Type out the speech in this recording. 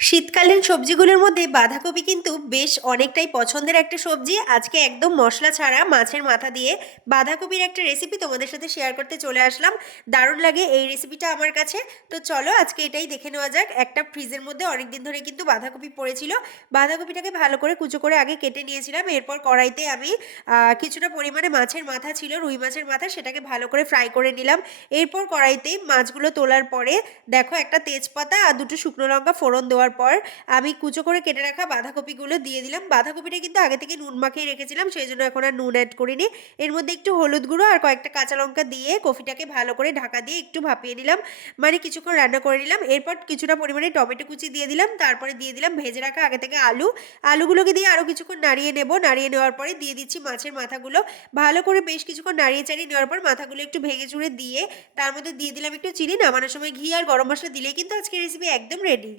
শীতকালীন সবজিগুলোর মধ্যে বাঁধাকপি কিন্তু বেশ অনেকটাই পছন্দের একটা সবজি। আজকে একদম মশলা ছাড়া মাছের মাথা দিয়ে বাঁধাকপির একটা রেসিপি তোমাদের সাথে শেয়ার করতে চলে আসলাম। দারুণ লাগে এই রেসিপিটা আমার কাছে। তো চলো আজকে এটাই দেখে নেওয়া যাক। একটা ফ্রিজের মধ্যে অনেক দিন ধরে কিন্তু বাঁধাকপি পড়েছিল। বাঁধাকপিটাকে ভালো করে কুচো করে আগে কেটে নিয়েছিলাম। এরপর কড়াইতে আমি কিছুটা পরিমাণে মাছের মাথা ছিল, রুই মাছের মাথা, সেটাকে ভালো করে ফ্রাই করে নিলাম। এরপর কড়াইতে মাছগুলো তোলার পরে দেখো একটা তেজপাতা আর দুটো শুকনো লঙ্কা ফোড়ন দেওয়ার পর আমি কুচো করে কেটে রাখা বাঁধাকপিগুলো দিয়ে দিলাম। বাঁধাকপিটা কিন্তু আগে থেকে নুন মাখিয়ে রেখেছিলাম, সেই জন্য এখন আর নুন অ্যাড করিনি। এর মধ্যে একটু হলুদ গুঁড়ো আর কয়েকটা কাঁচা লঙ্কা দিয়ে কফিটাকে ভালো করে ঢাকা দিয়ে একটু ভাপিয়ে নিলাম, মানে কিছুক্ষণ রান্না করে নিলাম। এরপর কিছুটা পরিমাণে টমেটো কুচি দিয়ে দিলাম, তারপরে দিয়ে দিলাম ভেজে রাখা আগে থেকে আলুগুলোকে দিয়ে আরও কিছুক্ষণ নাড়িয়ে নেব। নাড়িয়ে নেওয়ার পরে দিয়ে দিচ্ছি মাছের মাথাগুলো। ভালো করে বেশ কিছুক্ষণ নাড়িয়ে চাড়িয়ে নেওয়ার পর মাথাগুলো একটু ভেঙে চুড়ে দিয়ে তার মধ্যে দিয়ে দিলাম একটু চিনি। নামানোর সময় ঘি আর গরম মশলা দিলেই কিন্তু আজকের রেসিপি একদম রেডি।